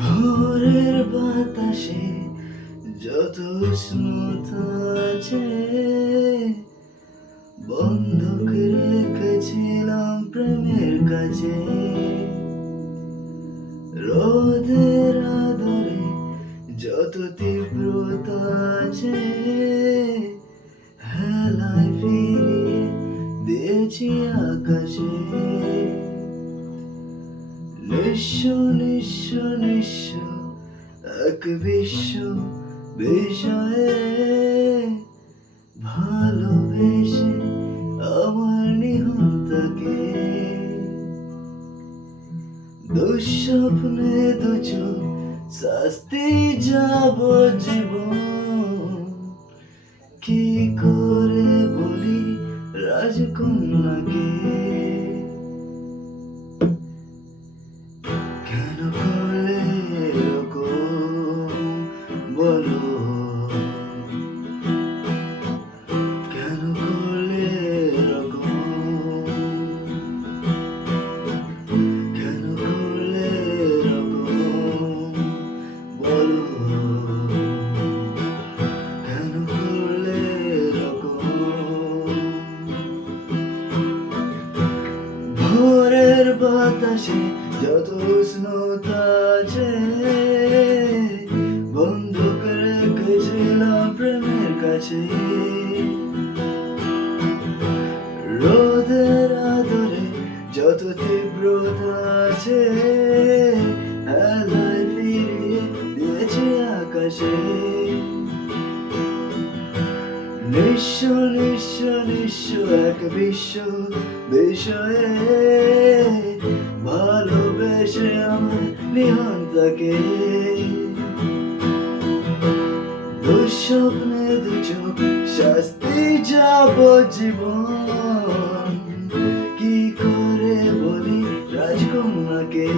ভোরের বাতাসে যত উষ্ণতা আছে, বন্ধক রেখেছিলাম প্রেমের কাছে। রোদের আদরে যত তীব্রতা আছে, হেলায় ফিরিয়ে দিয়েছি আকাশে। নিঃস্ব নিঃস্ব নিঃস্ব এক বিশ্ব বিষয়ে ভালোবেসে আমার নিহতকে। দুঃস্বপ্নে দুচোখ শাস্তি যাব জীবন, কি করে বলি রাজকন্যাকে। কেন করলে এরকম বলো, কেন করলে এরকম, কেন করলে এরকম বলো, কেন করলে এরকম। ভোরের বাতাসে যত উষ্ণতা আছে, বন্ধুক রেখেছিলাম প্রেমের কাছে। রোদের আদরে যত তীব্রতা আছে, হেলায় ফিরিয়ে দিয়েছি আকাশে। নিঃস্ব নিঃস্ব নিঃস্ব এক বিশ্ব বিষয়ে ভালোবেসে আমার নিহতকে। দুঃস্বপ্নে দুচোখ শাস্তি যাব জীবন, কি করে বলি রাজকন্যাকে।